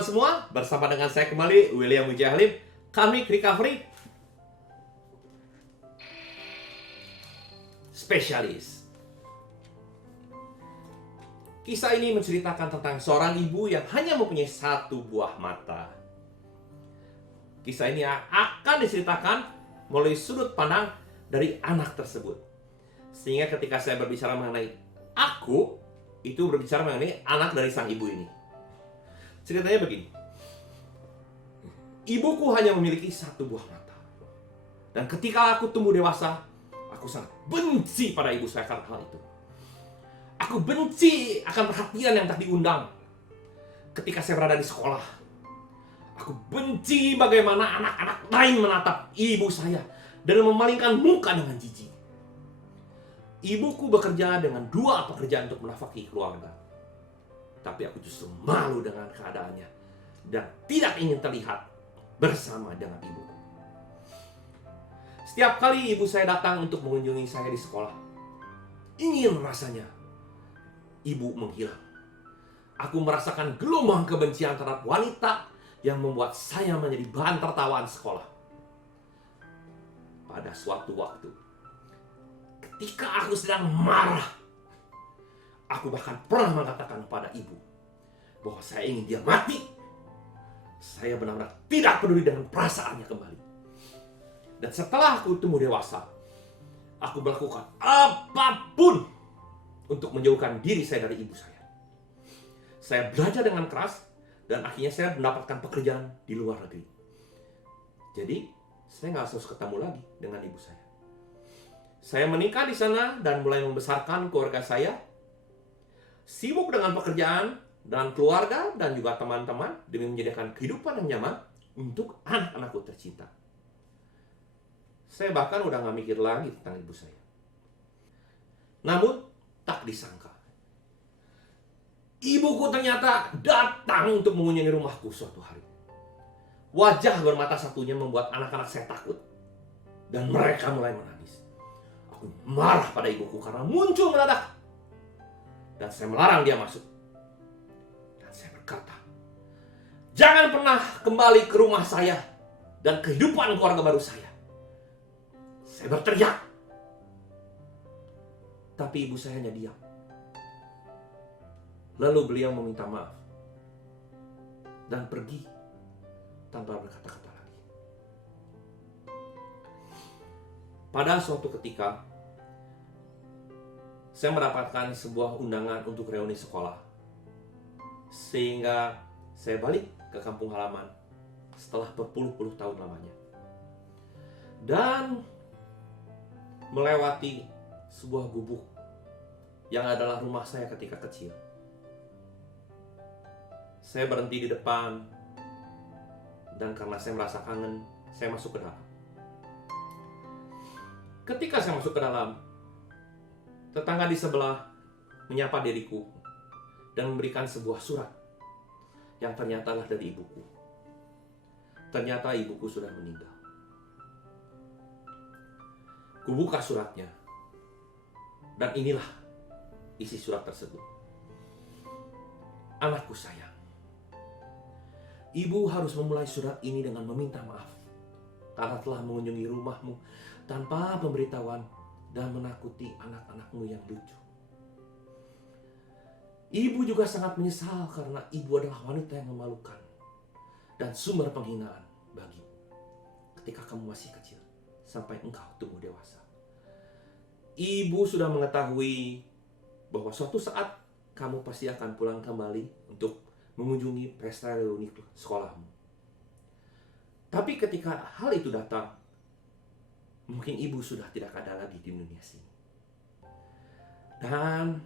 teman-teman semua, bersama dengan saya kembali, William Wijaya Halim, Coming Recovery Specialist. Kisah ini menceritakan tentang seorang ibu yang hanya mempunyai satu buah mata. Kisah ini akan diceritakan melalui sudut pandang dari anak tersebut. Sehingga ketika saya berbicara mengenai aku, itu berbicara mengenai anak dari sang ibu ini. Ceritanya begini. Ibuku hanya memiliki satu buah mata. Dan ketika aku tumbuh dewasa, aku sangat benci pada ibu saya karena hal itu. Aku benci akan perhatian yang tak diundang. Ketika saya berada di sekolah, aku benci bagaimana anak-anak lain menatap ibu saya dan memalingkan muka dengan jijik. Ibuku bekerja dengan dua pekerjaan untuk menafkahi keluarga. Tapi aku justru malu dengan keadaannya dan tidak ingin terlihat bersama dengan ibuku. Setiap kali ibu saya datang untuk mengunjungi saya di sekolah, ingin rasanya ibu menghilang. Aku merasakan gelombang kebencian terhadap wanita yang membuat saya menjadi bahan tertawaan sekolah. Pada suatu waktu, ketika aku sedang marah, aku bahkan pernah mengatakan kepada ibu bahwa saya ingin dia mati. Saya benar-benar tidak peduli dengan perasaannya kembali. Dan setelah aku tumbuh dewasa, aku melakukan apapun untuk menjauhkan diri saya dari ibu saya. Saya belajar dengan keras dan akhirnya saya mendapatkan pekerjaan di luar negeri. Jadi, saya nggak harus ketemu lagi dengan ibu saya. Saya menikah di sana dan mulai membesarkan keluarga saya. Sibuk dengan pekerjaan dan keluarga dan juga teman-teman demi menyediakan kehidupan yang nyaman untuk anak-anakku tercinta. Saya bahkan udah nggak mikir lagi tentang ibu saya. Namun, tak disangka, ibuku ternyata datang untuk mengunjungi rumahku suatu hari. Wajah bermata satunya membuat anak-anak saya takut. Dan mereka mulai menangis. Aku marah pada ibuku karena muncul mendadak. Dan saya melarang dia masuk. Dan saya berkata, jangan pernah kembali ke rumah saya dan kehidupan keluarga baru saya. Saya berteriak. Tapi ibu saya hanya diam. Lalu beliau meminta maaf dan pergi tanpa berkata-kata lagi. Pada suatu ketika, saya mendapatkan sebuah undangan untuk reuni sekolah. Sehingga saya balik ke kampung halaman setelah berpuluh-puluh tahun lamanya. Dan melewati sebuah gubuk yang adalah rumah saya ketika kecil. Saya berhenti di depan dan karena saya merasa kangen, saya masuk ke dalam. Ketika saya masuk ke dalam, tetangga di sebelah menyapa diriku dan memberikan sebuah surat yang ternyata adalah dari ibuku. Ternyata ibuku sudah meninggal. Kubuka suratnya dan inilah isi surat tersebut. Anakku sayang, ibu harus memulai surat ini dengan meminta maaf karena telah mengunjungi rumahmu tanpa pemberitahuan dan menakuti anak-anakmu yang lucu. Ibu juga sangat menyesal karena ibu adalah wanita yang memalukan dan sumber penghinaan bagimu ketika kamu masih kecil sampai engkau tumbuh dewasa. Ibu sudah mengetahui bahwa suatu saat kamu pasti akan pulang kembali untuk mengunjungi pesta reuni sekolahmu. Tapi ketika hal itu datang, mungkin ibu sudah tidak ada lagi di dunia sini. Dan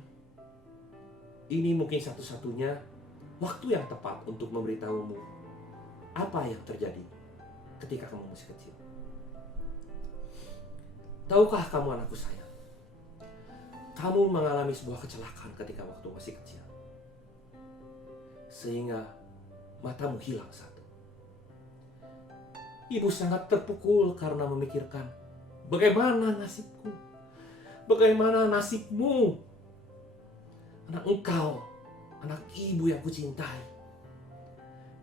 ini mungkin satu-satunya waktu yang tepat untuk memberitahumu apa yang terjadi ketika kamu masih kecil. Tahukah kamu, anakku sayang, kamu mengalami sebuah kecelakaan ketika waktu masih kecil. Sehingga matamu hilang satu. Ibu sangat terpukul karena memikirkan bagaimana nasibku, bagaimana nasibmu, anak engkau, anak ibu yang kucintai.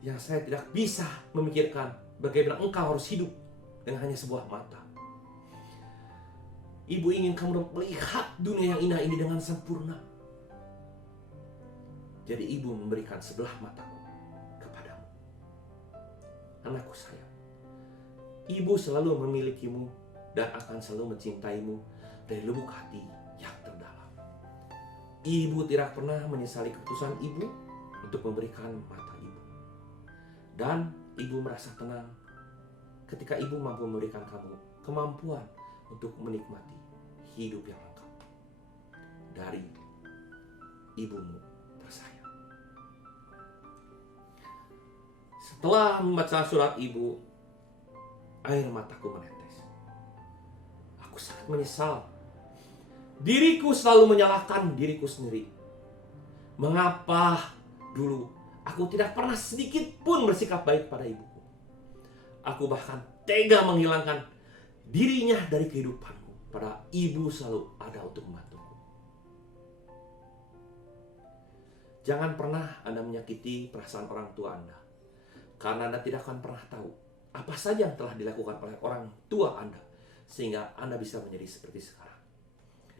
yang saya tidak bisa memikirkan bagaimana engkau harus hidup dengan hanya sebuah mata. Ibu ingin kamu melihat dunia yang indah ini dengan sempurna. Jadi ibu memberikan sebelah mataku kepadamu. Anakku sayang, ibu selalu memilikimu dan akan selalu mencintaimu dari lubuk hati yang terdalam. Ibu tidak pernah menyesali keputusan ibu untuk memberikan mata ibu. Dan ibu merasa tenang ketika ibu mampu memberikan kamu kemampuan untuk menikmati hidup yang lengkap dari ibumu tersayang. Setelah membaca surat ibu, air mataku menetes. Aku sangat menyesal. Diriku selalu menyalahkan diriku sendiri. Mengapa dulu aku tidak pernah sedikit pun bersikap baik pada ibuku? Aku bahkan tega menghilangkan dirinya dari kehidupanku, padahal ibu selalu ada untuk membantuku. Jangan pernah Anda menyakiti perasaan orang tua Anda, karena Anda tidak akan pernah tahu apa saja yang telah dilakukan oleh orang tua Anda sehingga Anda bisa menjadi seperti sekarang.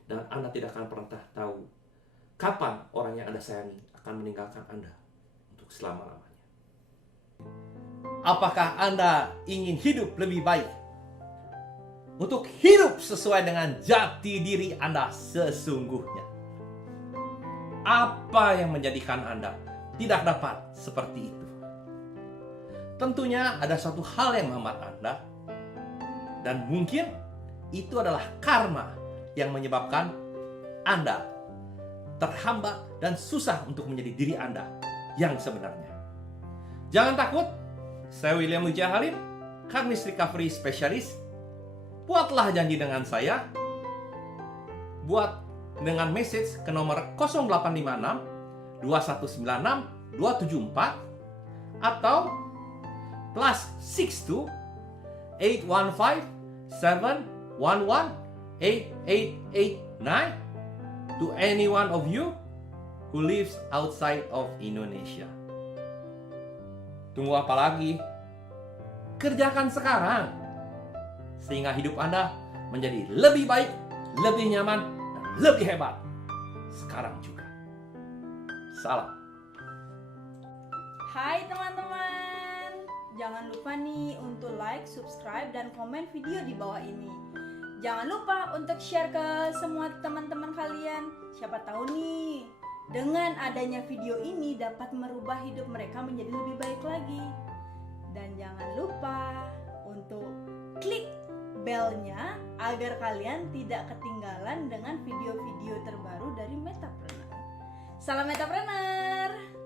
Dan Anda tidak akan pernah tahu kapan orang yang Anda sayangi akan meninggalkan Anda untuk selama-lamanya. Apakah Anda ingin hidup lebih baik? Untuk hidup sesuai dengan jati diri Anda sesungguhnya. Apa yang menjadikan Anda tidak dapat seperti itu? Tentunya ada suatu hal yang menghambat Anda. Dan mungkin itu adalah karma yang menyebabkan Anda terhambat dan susah untuk menjadi diri Anda yang sebenarnya. Jangan takut, saya William Wijaya Halim, Karmis Recovery Specialist. Buatlah janji dengan saya. Buat dengan message ke nomor 0856 2196 274 atau +62 815 711 8889 to any one of you who lives outside of Indonesia. Tunggu apa lagi? Kerjakan sekarang sehingga hidup Anda menjadi lebih baik, lebih nyaman, dan lebih hebat sekarang juga. Salam. Hai teman-teman, jangan lupa nih untuk like, subscribe, dan komen video di bawah ini. Jangan lupa untuk share ke semua teman-teman kalian. Siapa tahu nih, dengan adanya video ini dapat merubah hidup mereka menjadi lebih baik lagi. Dan jangan lupa untuk klik belnya agar kalian tidak ketinggalan dengan video-video terbaru dari Metapreneur. Salam Metapreneur!